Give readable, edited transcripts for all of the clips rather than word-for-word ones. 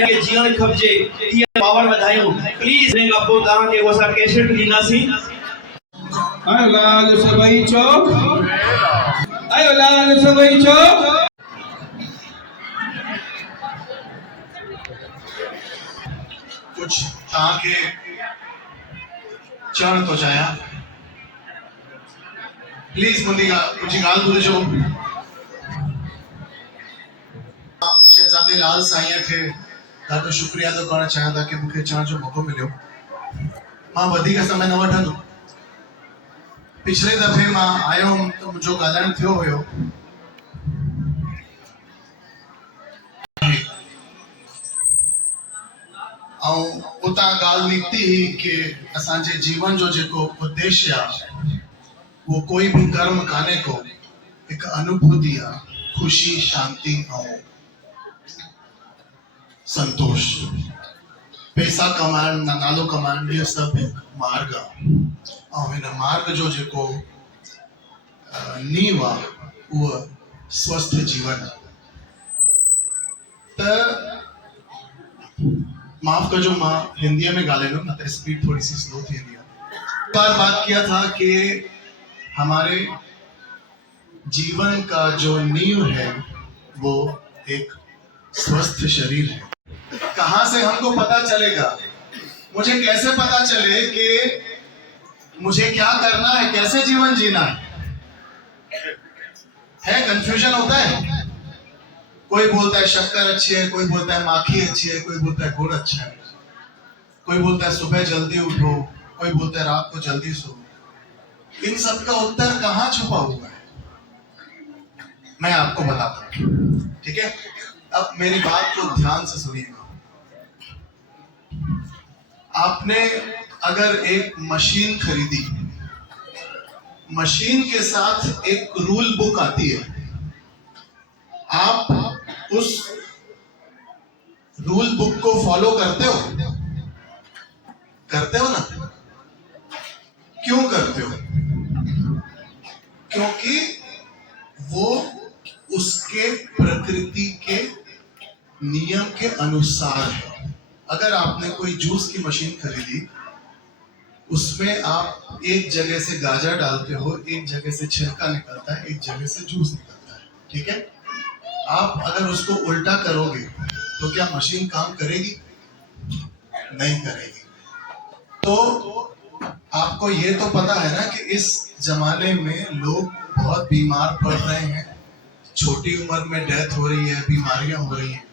के जीवन खपजे ये पावर वधायूं प्लीज ने आपको ता के वो सा कैसेट लीनासी आयो लाल सभई चौक आयो लाल सभई चौक कुछ ताके चरण तो जाया प्लीज मुझे गाल बुझो शहजादे लाल साईं खे ॾाढो शुक्रिया तो करण चाहियां था कि मूंखे चवण जो मौक़ो मिलियो। मां वधीक समय न वठंदो। पिछले दफ़े मां आयो हुअमि त मुंहिंजो ॻाल्हाइण थियो हुयो ऐं उतां ॻाल्हि निकिती हुई कि असांजे जीवन जो जेको उद्देश्य आहे वो कोई भी कर्म काने को एक अनुभूति आहे, खुशी शांति ऐं संतोष। पैसा कमाइण नालो कमाइण ये सब एक मार्ग आहे ऐं हिन मार्ग जो जेको नींव आहे उहो स्वस्थ जीवन आहे। त माफ कजो मां हिंदी में ॻाल्हाईंदुमि न त स्पीड थोड़ी सी स्लो थी वेंदी आहे। बात किया था कि हमारे जीवन का जो नींव है वो एक स्वस्थ शरीर है। कहां से हमको पता चलेगा? मुझे कैसे पता चले कि मुझे क्या करना है, कैसे जीवन जीना है कंफ्यूजन होता है। कोई बोलता है शक्कर अच्छी है, कोई बोलता है माखी अच्छी है, कोई बोलता है गुड़ अच्छा है, कोई बोलता है सुबह जल्दी उठो, कोई बोलता है रात को जल्दी सो। इन सब का उत्तर कहाँ छुपा हुआ है मैं आपको बताता हूं, ठीक है? अब मेरी बात को ध्यान से सुनिएगा। आपने अगर एक मशीन खरीदी, मशीन के साथ एक रूल बुक आती है, आप उस रूल बुक को फॉलो करते हो? करते हो ना? क्यों करते हो? क्योंकि वो उसके प्रकृति के नियम के अनुसार है। अगर आपने कोई जूस की मशीन खरीदी, उसमें आप एक जगह से गाजर डालते हो, एक जगह से छिलका निकलता है, एक जगह से जूस निकलता है, ठीक है? आप अगर उसको उल्टा करोगे तो क्या मशीन काम करेगी? नहीं करेगी। तो आपको ये तो पता है ना कि इस जमाने में लोग बहुत बीमार पड़ रहे हैं, छोटी उम्र में डेथ हो रही है, बीमारियां हो रही हैं।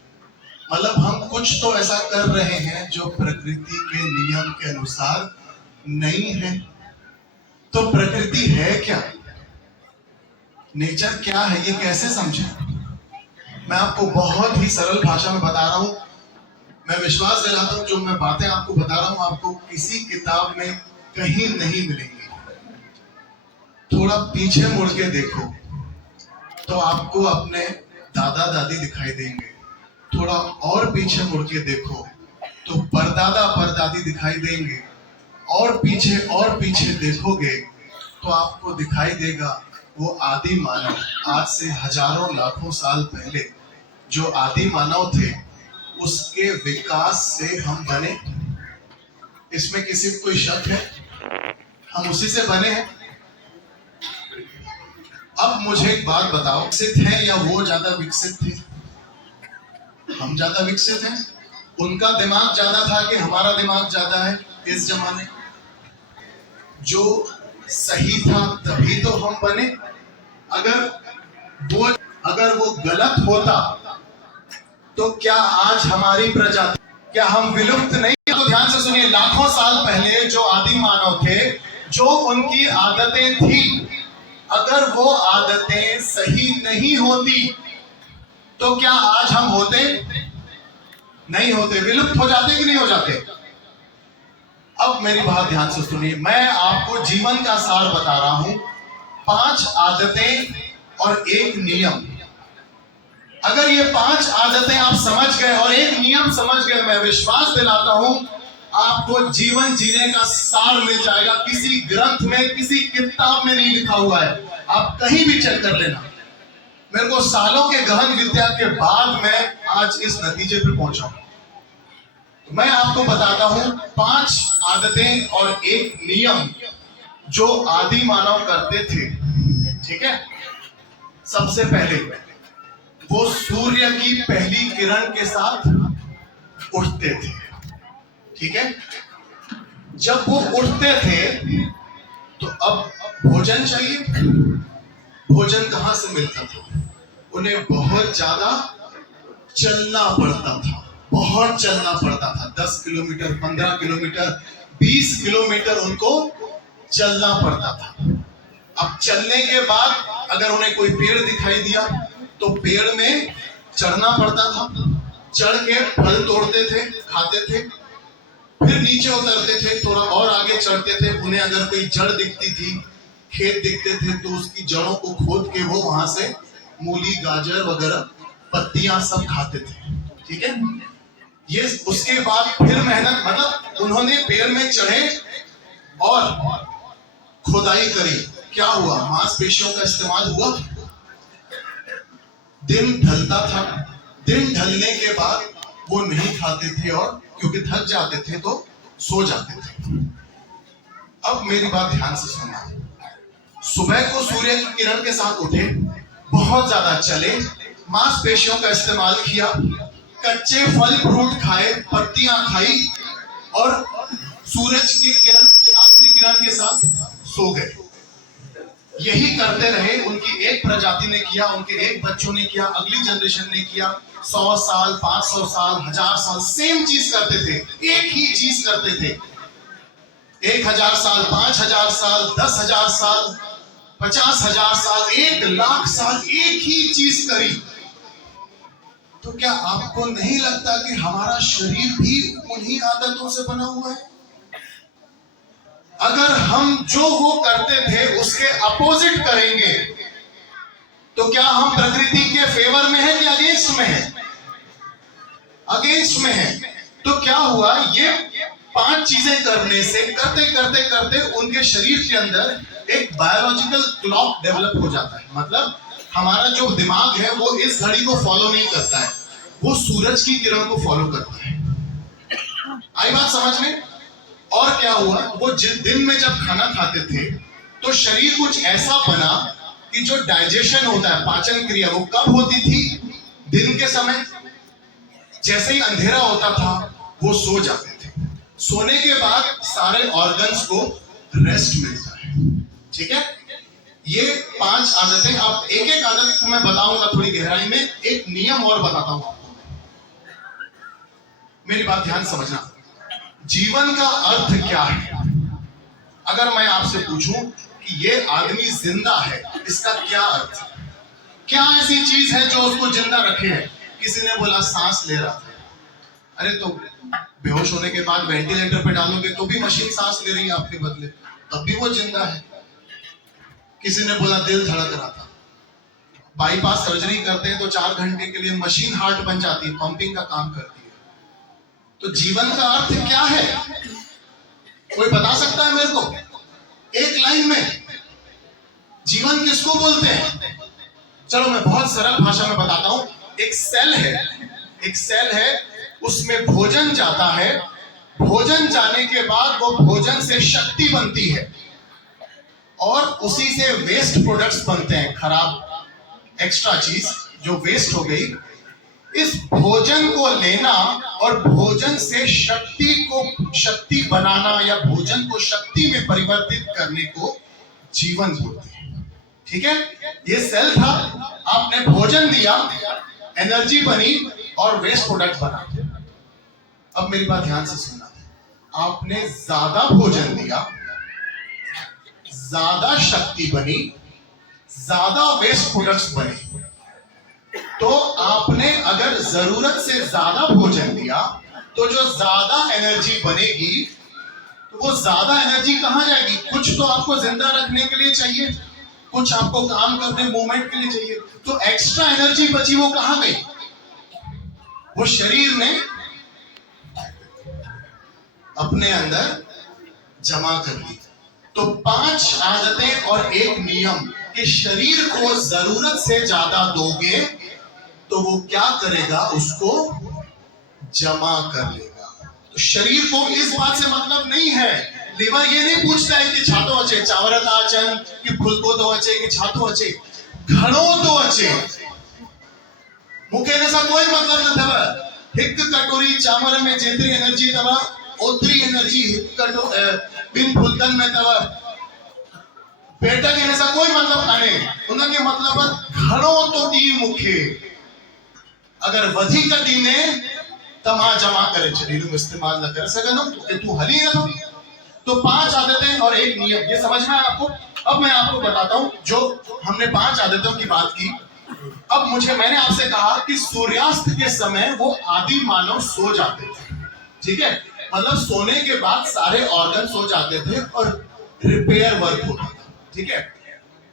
मतलब हम कुछ तो ऐसा कर रहे हैं जो प्रकृति के नियम के अनुसार नहीं है। तो प्रकृति है क्या? नेचर क्या है? ये कैसे समझे? मैं आपको बहुत ही सरल भाषा में बता रहा हूं। मैं विश्वास दिलाता हूं जो मैं बातें आपको बता रहा हूं आपको किसी किताब में कहीं नहीं मिलेंगी। थोड़ा पीछे मुड़ के देखो तो आपको अपने दादा दादी दिखाई देंगे। थोड़ा और पीछे मुड़ के देखो तो परदादा परदादी दिखाई देंगे। और पीछे देखोगे तो आपको दिखाई देगा वो आदि मानव, आज से हजारों लाखों साल पहले जो आदि मानव थे उसके विकास से हम बने। इसमें किसी को कोई शक है? हम उसी से बने हैं। अब मुझे एक बात बताओ, विकसित है या वो ज्यादा विकसित थे? हम ज्यादा विकसित हैं। उनका दिमाग ज्यादा था कि हमारा दिमाग ज्यादा है? इस जमाने जो सही था तभी तो हम बने। अगर वो गलत होता तो क्या आज हमारी प्रजाति, क्या हम विलुप्त नहीं? तो ध्यान से सुनिए, लाखों साल पहले जो आदि मानव थे, जो उनकी आदतें थी, अगर वो आदतें सही नहीं होती तो क्या आज हम होते? नहीं होते। विलुप्त हो जाते कि नहीं हो जाते? अब मेरी बात ध्यान से सुनिए, मैं आपको जीवन का सार बता रहा हूं। 5 आदतें और एक नियम। अगर ये 5 आदतें आप समझ गए और एक नियम समझ गए, मैं विश्वास दिलाता हूं आपको जीवन जीने का सार मिल जाएगा। किसी ग्रंथ में, किसी किताब में नहीं लिखा हुआ है, आप कहीं भी चेक कर लेना। मेरे को सालों के गहन विद्या के बाद मैं आज इस नतीजे पे पहुंचा हूं। मैं आपको बताता हूं 5 आदतें और एक नियम जो आदि मानव करते थे। ठीक है, सबसे पहले वो सूर्य की पहली किरण के साथ उठते थे। ठीक है, जब वो उठते थे तो अब भोजन चाहिए। भोजन कहां से मिलता था? उन्हें बहुत ज्यादा चलना पड़ता था, बहुत चलना पड़ता था। 10 किलोमीटर, 15 किलोमीटर, 20 किलोमीटर उनको चलना पड़ता था। अब चलने के बाद अगर उन्हें कोई पेड़ दिखाई दिया तो पेड़ में चढ़ना पड़ता था। चढ़ के फल तोड़ते थे, खाते थे, फिर नीचे उतरते थे, थोड़ा और आगे चढ़ते थे। उन्हें अगर कोई जड़ दिखती थी, खेत दिखते थे, तो उसकी जड़ों को खोद के वो वहां से मूली, गाजर वगैरह पत्तियां सब खाते थे। ठीक है, ये उसके बाद फिर मेहनत, मतलब उन्होंने पेड़ में चढ़े और खुदाई करी। क्या हुआ? मांसपेशियों का इस्तेमाल हुआ। दिन ढलता था। दिन ढलने के बाद वो नहीं खाते थे और क्योंकि थक जाते थे तो सो जाते थे। अब मेरी बात ध्यान से सुनना। सुबह को सूर्य की किरण के साथ उठे, बहुत ज्यादा चले, मांसपेशियों का इस्तेमाल किया, कच्चे फल फ्रूट खाए, पत्तियां खाई और सूरज की किरण, आखिरी किरण के साथ सो गए। यही करते रहे। उनकी एक प्रजाति ने किया, उनके एक बच्चों ने किया, अगली जनरेशन ने किया। 100 साल, 500 साल, 1000 साल सेम चीज करते थे, एक ही चीज करते थे। 1000 साल, 5000 साल, 10,000 साल, 50,000 साल, 1,00,000 साल एक ही चीज करी। तो क्या आपको नहीं लगता कि हमारा शरीर भी उन्हीं आदतों से बना हुआ है? अगर हम जो वो करते थे उसके अपोजिट करेंगे तो क्या हम प्रकृति के फेवर में हैं कि अगेंस्ट में हैं? अगेंस्ट में हैं। तो क्या हुआ? ये 5 चीजें करने से करते करते करते उनके शरीर के अंदर एक बायोलॉजिकल क्लॉक डेवलप हो जाता है। मतलब हमारा जो दिमाग है वो इस घड़ी को फॉलो नहीं करता है, वो सूरज की किरण को फॉलो करता है। आई बात समझ में? और क्या हुआ? वो दिन में जब खाना खाते थे तो शरीर कुछ ऐसा बना कि जो डाइजेशन होता है, पाचन क्रिया, वो कब होती थी? दिन के समय। जैसे ही अंधेरा होता था वो सो जाते थे। सोने के बाद सारे ऑर्गन्स को रेस्ट मिलता है। ठीक है, ये 5 आदतें। अब एक एक आदत को मैं बताऊंगा थोड़ी गहराई में। एक नियम और बताता हूं आपको, मेरी बात ध्यान समझना। जीवन का अर्थ क्या है? अगर मैं आपसे पूछूं कि ये आदमी जिंदा है, इसका क्या अर्थ है? क्या ऐसी चीज है जो उसको जिंदा रखे है? किसी ने बोला सांस ले रहा था। अरे तो बेहोश होने के बाद वेंटिलेटर पे डालोगे तो भी मशीन सांस ले रही है आपके बदले, तब भी वो जिंदा है। किसी ने बोला दिल धड़क रहा था। बाईपास सर्जरी करते हैं तो 4 घंटे के लिए मशीन हार्ट बन जाती है, पंपिंग का काम करती है। तो जीवन का अर्थ क्या है? कोई बता सकता है मेरे को एक लाइन में? जीवन किसको बोलते हैं? चलो मैं बहुत सरल भाषा में बताता हूं। एक सेल है, एक सेल है, उसमें भोजन जाता है। भोजन जाने के बाद वो भोजन से शक्ति बनती है और उसी से वेस्ट प्रोडक्ट्स बनते हैं, खराब एक्स्ट्रा चीज जो वेस्ट हो गई। इस भोजन को लेना और भोजन से शक्ति बनाना या भोजन को शक्ति में परिवर्तित करने को जीवन बोलते हैं। ठीक है, ये सेल था, आपने भोजन दिया, एनर्जी बनी और वेस्ट प्रोडक्ट बना। अब मेरी बात ध्यान से सुनना। आपने ज्यादा भोजन दिया, ज्यादा शक्ति बनी, ज्यादा वेस्ट प्रोडक्ट्स बने। तो आपने अगर जरूरत से ज्यादा भोजन दिया तो जो ज्यादा एनर्जी बनेगी, तो वो ज्यादा एनर्जी कहां जाएगी? कुछ तो आपको जिंदा रखने के लिए चाहिए, कुछ आपको काम करने, मूवमेंट के लिए चाहिए। तो एक्स्ट्रा एनर्जी बची, वो कहां गई? वो शरीर ने अपने अंदर जमा कर ली। तो 5 आदतें और एक नियम कि शरीर को जरूरत से ज्यादा दोगे तो वो क्या करेगा? उसको जमा कर लेगा। तो शरीर को इस बात से मतलब नहीं है। लीवर ये नहीं पूछता है कि छातो अचे चावरता अचन कि फुलको तो अचे कि छातो अचे, घणो तो अचे। मूंखे इन सां कोई मतलब न अथव। हिक कटोरी चांवर में जेतिरी एनर्जी अथव ओतिरी एनर्जी ॿिनि फुल्कनि में अथव। पेट खे हिन सां कोई मतलब कान्हे। उनखे मतलब घणो तो ॾी मूंखे। अगर वधीक ॾींदे त मां जमा करे छॾींदुमि, इस्तेमाल न करे सघंदुमि कि तूं हली नथो। तो 5 आदतें और एक नियम, ये समझ में आपको। अब मैं आपको बताता हूं, जो हमने 5 आदतों की बात की। अब मैंने आपसे कहा कि सूर्यास्त के समय वो आदि मानव सो जाते थे, ठीक है। मतलब सोने के बाद सारे ऑर्गन सो जाते थे और रिपेयर वर्क होता था, ठीक है।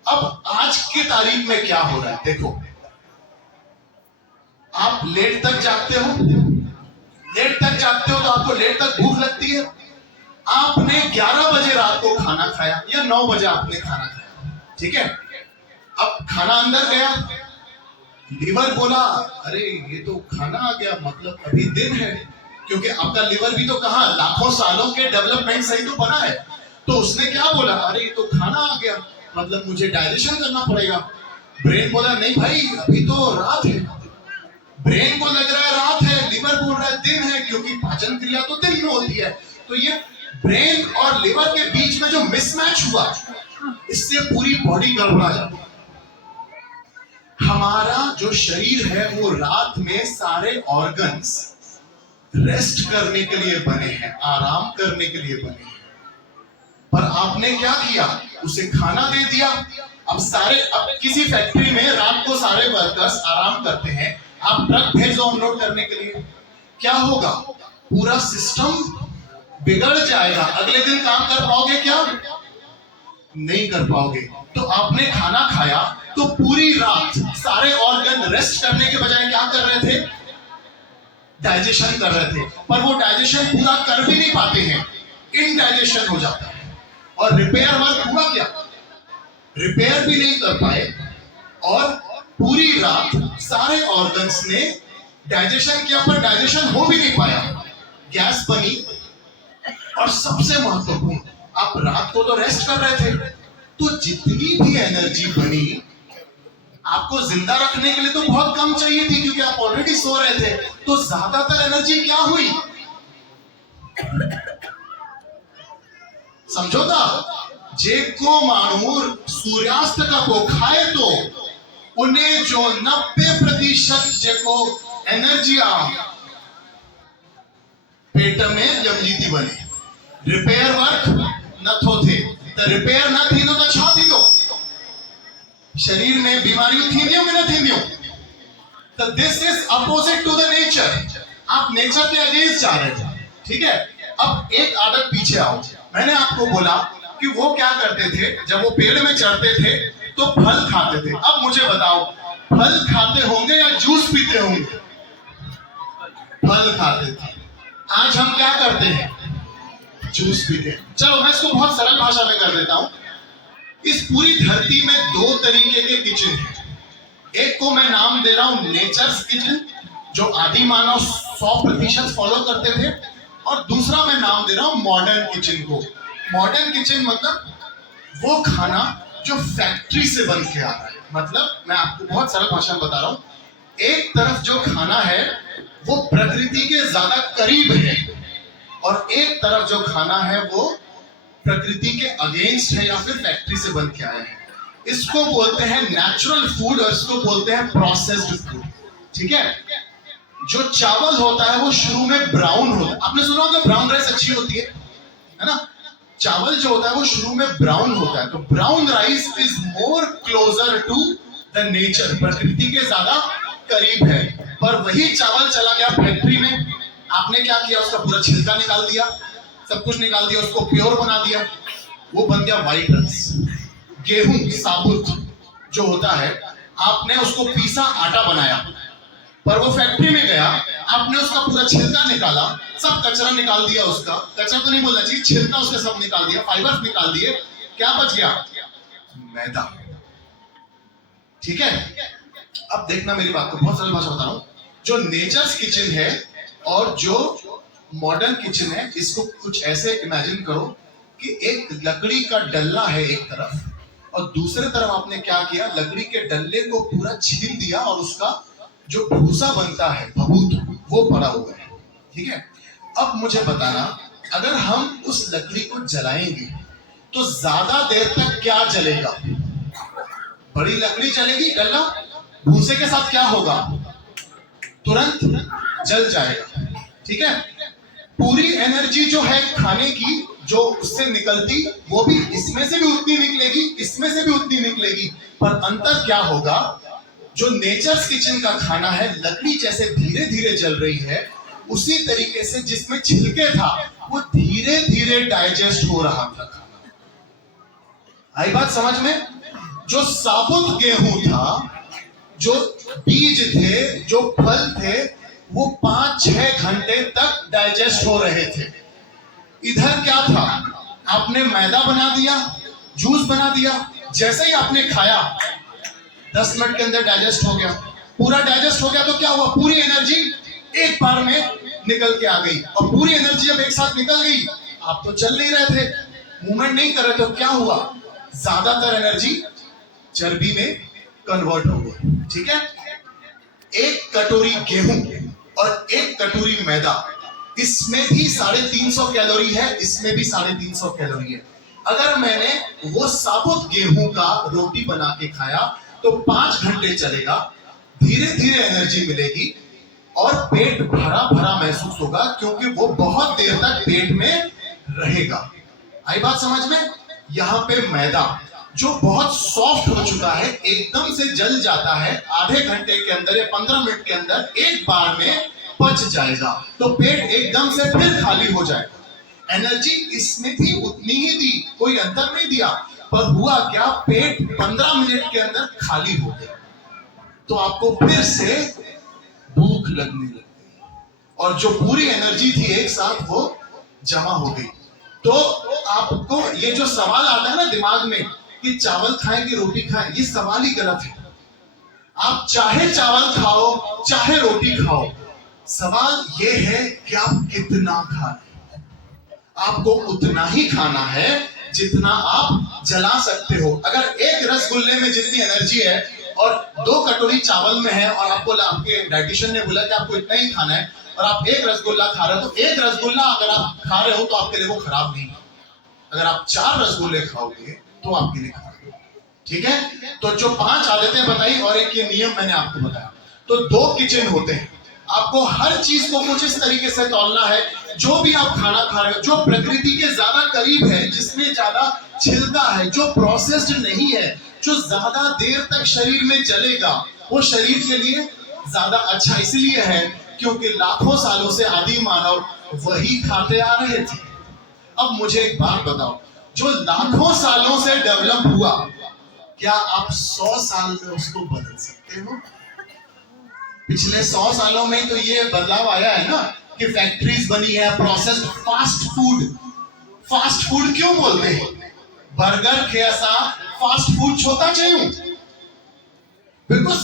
अब आज की तारीख में क्या हो रहा है देखो, आप लेट तक जागते हो तो आपको लेट तक भूख लगती है। आपने 11 बजे रात को खाना खाया या 9 बजे आपने खाना खाया, ठीक है। अब खाना अंदर गया, लीवर बोला अरे ये तो खाना आ गया, मतलब अभी दिन है, क्योंकि आपका लीवर भी तो कहां लाखों सालों के डेवलपमेंट से ही तो बना है। तो उसने क्या बोला, अरे ये तो खाना आ गया, मतलब मुझे डाइजेशन करना पड़ेगा। ब्रेन बोला नहीं भाई अभी तो रात है। ब्रेन को लग रहा है रात है, लीवर बोल रहा है दिन है, क्योंकि पाचन क्रिया तो दिन में होती है। तो ये ब्रेन और लिवर के बीच में जो मिसमैच हुआ, इससे पूरी बॉडी गड़बड़ा जाती है। हमारा जो शरीर है वो रात में सारे ऑर्गन्स रेस्ट करने के लिए बने हैं, आराम करने के लिए बने हैं। पर आपने क्या किया, उसे खाना दे दिया। अब किसी फैक्ट्री में रात को सारे वर्कर्स आराम करते हैं, आप ट्रक भेजो अनलोड करने के लिए, क्या होगा, पूरा सिस्टम बिगड़ जाएगा। अगले दिन काम कर पाओगे क्या, नहीं कर पाओगे। तो आपने खाना खाया तो पूरी रात सारे ऑर्गन रेस्ट करने के बजाय क्या कर रहे थे, डाइजेशन कर रहे थे। पर वो डाइजेशन पूरा कर भी नहीं पाते हैं, इनडाइजेशन हो जाता है। और रिपेयर वर्क हुआ क्या, रिपेयर भी नहीं कर पाए और पूरी रात सारे ऑर्गन्स ने डाइजेशन किया पर डाइजेशन हो भी नहीं पाया, गैस बनी। और सबसे महत्वपूर्ण, आप रात को तो रेस्ट कर रहे थे, तो जितनी भी एनर्जी बनी आपको जिंदा रखने के लिए तो बहुत कम चाहिए थी, क्योंकि आप ऑलरेडी सो रहे थे। तो ज्यादातर एनर्जी क्या हुई, समझो था, जेको मानू सूर्यास्त का को खाए तो उन्हें जो 90% जेको एनर्जी आ पेट में जमजीती बने। रिपेयर वर्क नथो थे, तो रिपेयर न थी तो छा थी, तो शरीर में बीमारियों थींदियों कि न थींदियों। तो this is opposite to the nature. आप नेचर के अगेंस्ट जा रहे थे, ठीक है। अब एक आदत पीछे आओ। मैंने आपको बोला कि वो क्या करते थे, जब वो पेड़ में चढ़ते थे तो फल खाते थे। अब मुझे बताओ, फल खाते होंगे या जूस पीते होंगे, फल खाते थे। आज हम क्या करते हैं, जूस पीते हैं। चलो मैं इसको बहुत सरल भाषा में कर देता हूं। इस पूरी धरती में 2 तरीके के किचन हैं। एक को मैं नाम दे रहा हूं नेचर्स किचन, जो आदि मानव 100% फॉलो करते थे, और दूसरा मैं नाम दे रहा हूं मॉडर्न किचन को। मॉडर्न किचन मतलब वो खाना जो फैक्ट्री से बन के आ रहा है। मतलब मैं आपको बहुत सरल भाषा में बता रहा हूं, एक तरफ जो खाना है वो प्रकृति के ज्यादा करीब है, और एक तरफ जो खाना है वो प्रकृति के अगेंस्ट है या फिर फैक्ट्री से बन के आया है। इसको बोलते हैं नेचुरल फूड और इसको बोलते हैं प्रोसेस्ड फूड, ठीक है। जो चावल होता है वो शुरू में ब्राउन होता है। आपने सुना होगा ब्राउन राइस अच्छी होती है ना। चावल जो होता है वो शुरू में ब्राउन होता है। तो brown rice is more closer to the nature, प्रकृति के ज्यादा करीब है। पर वही चावल चला गया फैक्ट्री में, आपने क्या किया, उसका पूरा छिलका निकाल दिया, सब कुछ निकाल दिया, उसको प्योर बना दिया, वो बन गया व्हाइट राइस। गेहूं साबुत जो होता है, आपने उसको पीसा, आटा बनाया, पर वो फैक्ट्री में गया, आपने उसका पूरा छिलका निकाला, सब कचरा निकाल दिया, उसका कचरा तो नहीं बोलना चाहिए, छिलका उसका सब निकाल दिया, फाइबर्स निकाल दिए, क्या बच गया, मैदा, ठीक है। अब देखना मेरी बात को, बहुत सरल भाषा बता रहा हूं। जो नेचर्स किचन है और जो मॉडर्न किचन है, इसको कुछ ऐसे इमेजिन करो कि एक लकड़ी का डल्ला है एक तरफ और दूसरे तरफ आपने क्या किया, लकड़ी के डल्ले को पूरा छील दिया और उसका जो भूसा बनता है भभूत वो पड़ा हुआ है। ठीक है, अब मुझे बताना, अगर हम उस लकड़ी को जलाएंगे तो ज्यादा देर तक क्या जलेगा? बड़ी लकड़ी जलेगी, डल्ला भूसे के साथ क्या होगा? तुरंत जल जाएगा। ठीक है, पूरी एनर्जी जो है खाने की जो उससे निकलती वो भी इसमें से भी उतनी निकलेगी, इसमें से भी उतनी निकलेगी, पर अंतर क्या होगा? जो नेचर्स किचन का खाना है लकड़ी जैसे धीरे धीरे जल रही है, उसी तरीके से जिसमें छिलके था वो धीरे धीरे डाइजेस्ट हो रहा था खाना। आई बात समझ में? जो साबुत गेहूं था, जो बीज थे, जो फल थे, वो 5-6 घंटे तक डाइजेस्ट हो रहे थे। इधर क्या था? आपने मैदा बना दिया, जूस बना दिया, जैसे ही आपने खाया 10 मिनट के अंदर डाइजेस्ट हो गया। पूरा डाइजेस्ट हो गया तो क्या हुआ? पूरी एनर्जी एक बार में निकल के आ गई। और पूरी एनर्जी जब एक साथ निकल गई, आप तो चल नहीं रहे थे, मूवमेंट नहीं कर रहे, तो क्या हुआ? ज्यादातर एनर्जी चर्बी में कन्वर्ट हो गई। ठीक है, एक कटोरी गेहूं और एक कटोरी मैदा, इसमें भी 350 कैलोरी है, इसमें भी 350 कैलोरी है। अगर मैंने वो साबुत गेहूं का रोटी बना के खाया तो 5 घंटे चलेगा, धीरे धीरे एनर्जी मिलेगी और पेट भरा भरा महसूस होगा, क्योंकि वो बहुत देर तक पेट में रहेगा। आई बात समझ में? यहां पे मैदा जो बहुत सॉफ्ट हो चुका है, एकदम से जल जाता है, आधे घंटे के अंदर या 15 मिनट के अंदर एक बार में पच जाएगा, तो पेट एकदम से फिर खाली हो जाएगा। एनर्जी इसमें भी उतनी ही दी, कोई अंतर नहीं दिया, पर हुआ क्या? पेट 15 मिनट के अंदर खाली हो गया, तो आपको फिर से भूख लगने लगी और जो पूरी एनर्जी थी एक साथ वो जमा हो गई। तो आपको ये जो सवाल आता है ना दिमाग में कि चावल खाएं कि रोटी खाएं, ये सवाल ही गलत है। आप चाहे चावल खाओ चाहे रोटी खाओ, सवाल ये है कि आप कितना खा रहे हैं। आपको उतना ही खाना है जितना आप जला सकते हो। अगर एक रसगुल्ले में जितनी एनर्जी है और 2 कटोरी चावल में है और आपको आपके डाइटिशियन ने बोला कि आपको इतना ही खाना है और आप एक रसगुल्ला खा रहे हो, तो एक रसगुल्ला अगर आप खा रहे हो तो आपके लिए वो खराब नहीं है। अगर आप 4 रसगुल्ले खाओगे तो आपके लिए खराब है। ठीक है, तो जो 5 आदतें बताई और एक ये नियम मैंने आपको बताया, तो 2 किचन होते हैं। आपको हर चीज को कुछ इस तरीके से तौलना है, जो भी आप खाना खा रहे हो जो प्रकृति के ज्यादा करीब है, जिसमें ज्यादा छिलका है, जो प्रोसेस्ड नहीं है, जो ज्यादा देर तक शरीर में चलेगा, वो शरीर के लिए ज्यादा अच्छा इसलिए है क्योंकि लाखों सालों से आदि मानव वही खाते आ रहे थे। अब मुझे एक बात बताओ, जो लाखों सालों से डेवलप हुआ, क्या आप 100 साल में उसको बदल सकते हो? पिछले 100 सालों में तो ये बदलाव आया है ना कि फैक्ट्रीज बनी है, processed fast food. Fast food क्यों बोलते हैं? बर्गर कैसा फास्ट फूड छोटा चाहिए, बिकॉज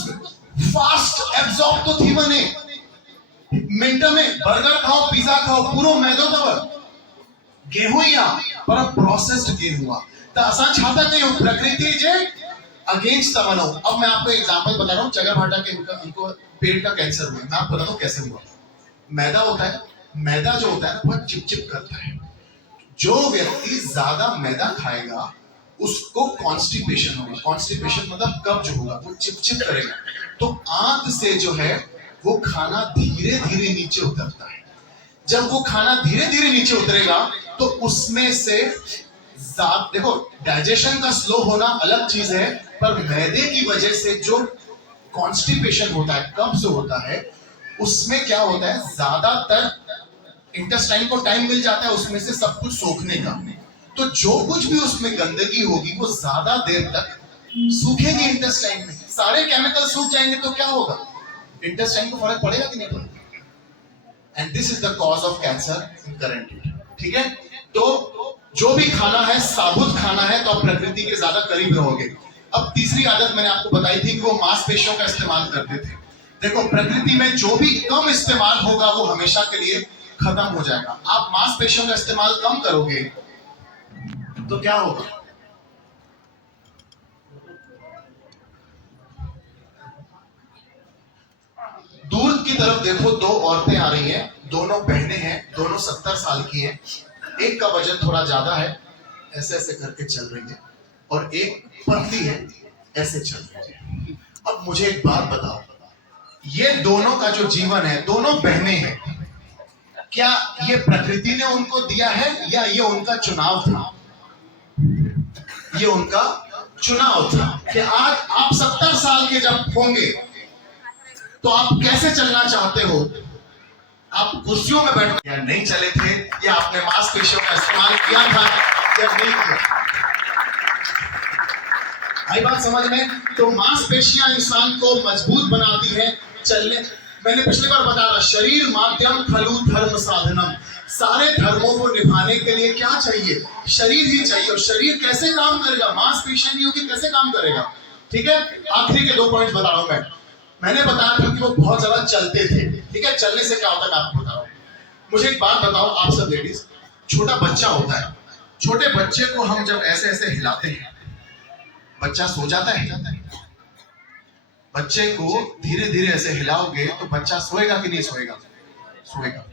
फास्ट एब्जॉर्ब तो थी बने मिनट में। बर्गर खाओ, पिज्जा खाओ, पूरा मैदो तब गेहूं या पर प्रोसेस्ड गेहूं तो असा छाता नहीं प्रकृति जे अगेंस्ट तमनो। अब मैं आपको एग्जांपल बता रहा हूं, जगह भाटा के उनको पेट का कैंसर हुआ, मैं आपको बताता हूं कैसे हुआ। मैदा होता है, मैदा जो होता है ना बहुत चिपचिप करता है। जो व्यक्ति ज्यादा मैदा खाएगा उसको कॉन्स्टिपेशन होगा। कॉन्स्टिपेशन मतलब कब्ज होगा, वो चिपचिप करेगा, तो आंत से जो है वो खाना धीरे धीरे नीचे उतरता है। जब वो खाना धीरे धीरे नीचे उतरेगा तो उसमें से देखो, डाइजेशन का स्लो होना अलग चीज है, पर मैदे की वजह से जो कॉन्स्टिपेशन होता है, कब्ज होता है, उसमें क्या होता है, ज्यादातर इंटेस्टाइन को टाइम मिल जाता है उसमें से सब कुछ सोखने का। तो जो कुछ भी उसमें गंदगी होगी वो ज्यादा देर तक सूखेगी इंटेस्टाइन में, सारे केमिकल सूख जाएंगे, तो क्या होगा, इंटेस्टाइन को फर्क पड़ेगा कि नहीं पड़ेगा। And this is the cause of cancer in current date. ठीक है, तो जो भी खाना है साबुत खाना है तो आप प्रकृति के ज्यादा करीब रहोगे। अब तीसरी आदत मैंने आपको बताई थी कि वो मांसपेशियों का इस्तेमाल करते थे। देखो, प्रकृति में जो भी कम इस्तेमाल होगा वो हमेशा के लिए खत्म हो जाएगा। आप मांसपेशियों का इस्तेमाल कम करोगे तो क्या होगा? दूर की तरफ देखो, दो औरतें आ रही हैं, दोनों बहनें हैं, दोनों 70 साल की हैं। एक का वजन थोड़ा ज्यादा है, ऐसे ऐसे करके चल रही है, और एक पतली है, ऐसे चल रही है। अब मुझे एक बात बताओ, ये दोनों का जो जीवन है, दोनों बहनें हैं, क्या ये प्रकृति ने उनको दिया है या ये उनका चुनाव था? ये उनका चुनाव था कि आज आप 70 साल के जब होंगे तो आप कैसे चलना चाहते हो? आप कुर्सियों में बैठ या नहीं चले थे, या आपने मांसपेशियों का इस्तेमाल किया था या नहीं किया? आई बात समझ में? तो मांसपेशियां इंसान को मजबूत बनाती है चलने। मैंने पिछली बार बताया था, शरीर माध्यम खलु धर्म साधनम। सारे धर्मों को निभाने के लिए क्या चाहिए? शरीर ही चाहिए। और शरीर कैसे काम करेगा? मांसपेशियां नहीं होगी, कैसे काम करेगा? ठीक है, आखिरी के 2 पॉइंट बता रहा हूं मैं। मैंने बताया था कि वो बहुत ज्यादा चलते थे। ठीक है, चलने से क्या होता है आपको बता रहा हूं। मुझे एक बात बताओ आप सब लेडीज, छोटा बच्चा होता है, छोटे बच्चे को हम जब ऐसे ऐसे हिलाते हैं, बच्चा सो जाता है। बच्चे को धीरे धीरे ऐसे हिलाओगे तो बच्चा सोएगा कि नहीं सोएगा? सोएगा।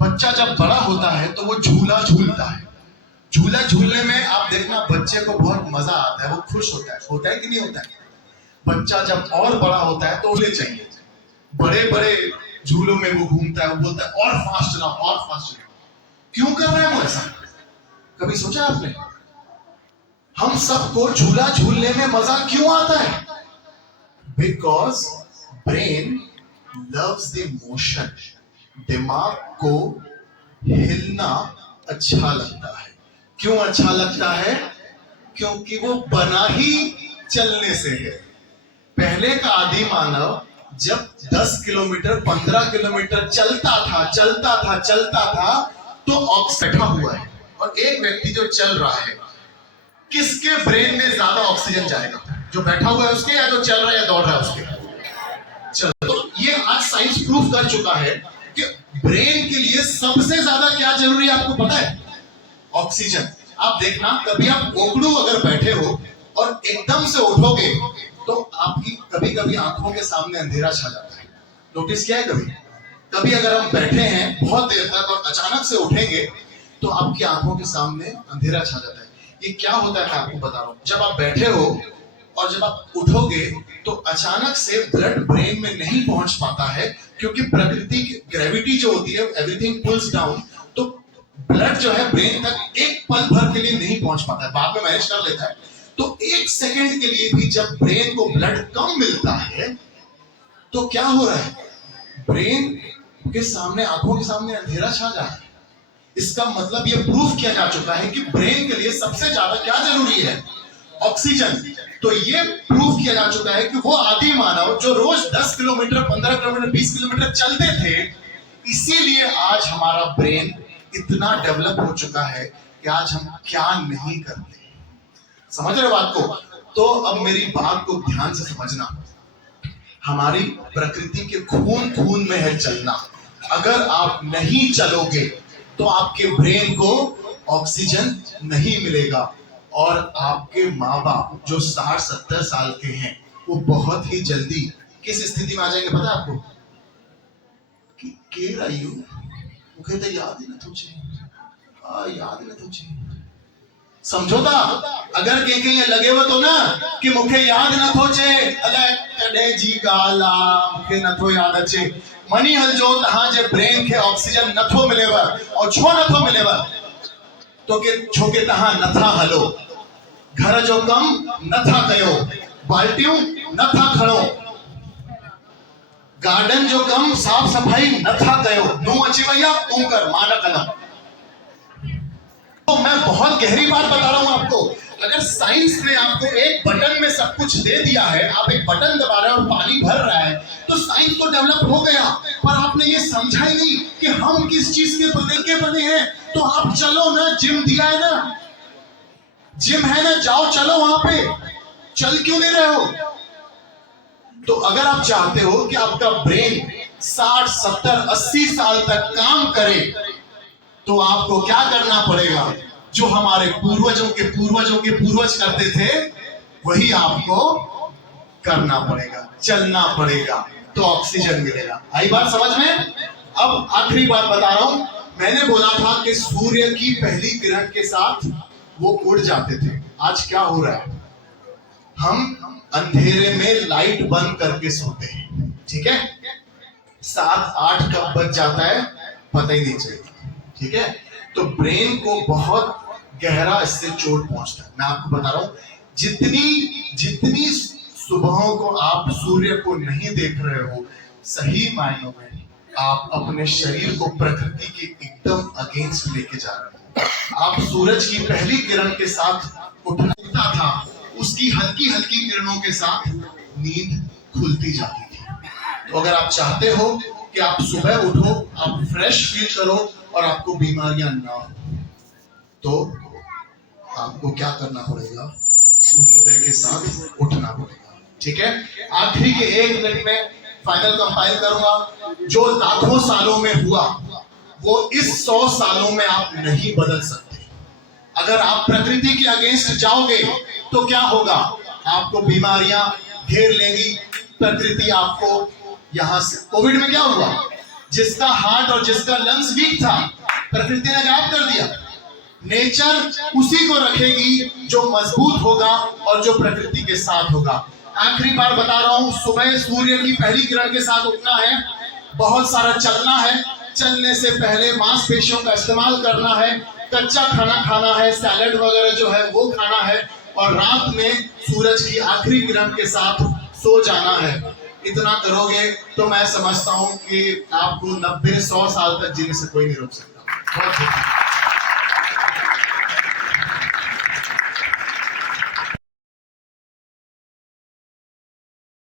बच्चा जब बड़ा होता है तो वो झूला झूलता है। झूला झूलने में आप देखना बच्चे को बहुत मजा आता है, वो खुश होता है कि नहीं होता है? बच्चा जब और बड़ा होता है तो उसे चाहिए, बड़े बड़े झूलों में वो घूमता है, वो बोलता है और फास्ट चलाओ, और फास्ट चलाओ। क्यों कर रहे हैं वो ऐसा? कभी सोचा आपने? हम सबको झूला झूलने में मजा क्यों आता है? Because brain loves the motion. दिमाग को हिलना अच्छा लगता है। क्यों अच्छा लगता है? क्योंकि वो बना ही चलने से है। पहले का आदि मानव जब 10 किलोमीटर 15 किलोमीटर चलता था तो ऑक्सीजन बैठा हुआ है, और एक व्यक्ति जो चल रहा है, किसके ब्रेन में ज्यादा ऑक्सीजन जाएगा? जो बैठा हुआ है उसके, या जो चल रहा है या दौड़ रहा है उसके? चलो, तो ये आज साइंस प्रूफ कर चुका है कि ब्रेन के लिए सबसे ज्यादा क्या जरूरी है आपको पता है? ऑक्सीजन। आप देखना, कभी आप ओकड़ू अगर बैठे हो और एकदम से उठोगे तो आपकी कभी कभी आंखों के सामने अंधेरा छा जाता है। नोटिस किया है कभी? कभी अगर हम बैठे हैं बहुत देर तक और अचानक से उठेंगे तो आपकी आंखों के सामने अंधेरा छा जाता है। ये क्या होता है मैं आपको बता रहा हूं। जब आप बैठे हो और जब आप उठोगे तो अचानक से ब्लड ब्रेन में नहीं पहुंच पाता है, क्योंकि प्रकृति की ग्रेविटी जो होती है, एवरीथिंग पुल्स डाउन, तो ब्लड जो है ब्रेन तक एक पल भर के लिए नहीं पहुंच पाता है, बाद में मैनेज कर लेता है। तो 1 सेकंड के लिए भी जब ब्रेन को ब्लड कम मिलता है तो क्या हो रहा है? ब्रेन के सामने, आंखों के सामने अंधेरा छा जा रहा है। इसका मतलब ये प्रूफ किया जा चुका है कि ब्रेन के लिए सबसे ज्यादा क्या जरूरी है? ऑक्सीजन। तो ये प्रूफ किया जा चुका है कि वो आदि मानव जो रोज 10 किलोमीटर 15 किलोमीटर 20 किलोमीटर चलते थे, इसीलिए आज हमारा ब्रेन इतना डेवलप हो चुका है कि आज हम क्या नहीं करते। समझ रहे हो बात को? तो अब मेरी बात को ध्यान से समझना। हमारी प्रकृति के खून खून में है चलना। अगर आप नहीं चलोगे तो आपके ब्रेन को ऑक्सीजन नहीं मिलेगा, और आपके माँ बाप जो 60-70 साल के हैं वो बहुत ही जल्दी किस स्थिति में आ जाएंगे पता है आपको? कि केर आयु वो कहते याद ही ना तुझे, याद ना तुझे। समझौता अगर के लगे हो तो ना कि मुखे याद न थोचे, अले जी गाला मुखे न थो याद अचे, मनी हल जो तहां जे ब्रेन के ऑक्सीजन न थो मिलेवा, और छो न थो मिलेवा तो के छोके तहां न था हलो, घर जो कम न था कयो, बाल्टियों न था खड़ो, गार्डन जो कम साफ सफाई न था कयो, नू अची भैया तू कर मान कलम। तो मैं बहुत गहरी बात बता रहा हूं आपको। अगर साइंस ने आपको एक बटन में सब कुछ दे दिया है, आप एक बटन दबा रहे हो और पानी भर रहा है, तो साइंस तो डेवलप हो गया, पर आपने ये समझा ही नहीं कि हम किस चीज के बने हैं। तो आप चलो ना, जिम दिया है ना, जिम है ना, जाओ चलो वहां पे। चल क्यों नहीं रहे हो? तो अगर आप चाहते हो कि आपका ब्रेन 60, 70, 80 साल तक काम करे, तो आपको क्या करना पड़ेगा? जो हमारे पूर्वजों के पूर्वज करते थे, वही आपको करना पड़ेगा, चलना पड़ेगा, तो ऑक्सीजन मिलेगा। आई बात समझ में? अब आखिरी बात बता रहा हूं। मैंने बोला था कि सूर्य की पहली किरण के साथ वो उड़ जाते थे। आज क्या हो रहा है? हम अंधेरे में लाइट बंद करके सोते हैं, ठीक है? 7-8 कब बज जाता है पता ही नहीं चलता, ठीक है? तो ब्रेन को बहुत गहरा इससे चोट पहुंचता है। मैं आपको बता रहा हूं, जितनी सुबहों को आप सूर्य को नहीं देख रहे हो, सही मायनों में आप अपने शरीर को प्रकृति के एकदम अगेंस्ट लेके जा रहे हो। आप सूरज की पहली किरण के साथ उठता था, उसकी हल्की हल्की किरणों के साथ नींद खुलती जाती थी। तो अगर आप चाहते हो कि आप सुबह उठो, आप फ्रेश फील करो और आपको बीमारियां ना हो, तो आपको क्या करना पड़ेगा? सूर्योदय के साथ उठना पड़ेगा, ठीक है? आखिरी के 1 मिनट में फाइनल कंपाइल करूंगा। जो लाखों सालों में हुआ, वो इस 100 सालों में आप नहीं बदल सकते। अगर आप प्रकृति के अगेंस्ट जाओगे तो क्या होगा? आपको बीमारियां घेर लेंगी, प्रकृति आपको यहां से। कोविड में क्या हुआ? जिसका हार्ट और जिसका लंग्स वीक था, प्रकृति ने गायब कर दिया। नेचर उसी को रखेगी जो मजबूत होगा और जो प्रकृति के साथ होगा। आखिरी बार बता रहा हूं, सुबह सूर्य की पहली किरण के साथ उठना है, बहुत सारा चलना है, चलने से पहले मांसपेशियों का इस्तेमाल करना है, कच्चा खाना खाना है, सैलेड वगैरह जो है वो खाना है, और रात में सूरज की आखिरी किरण के साथ सो जाना है। इतना करोगे तो मैं समझता हूं कि आपको 90-100 साल तक जीने से कोई नहीं रोक सकता। बहुत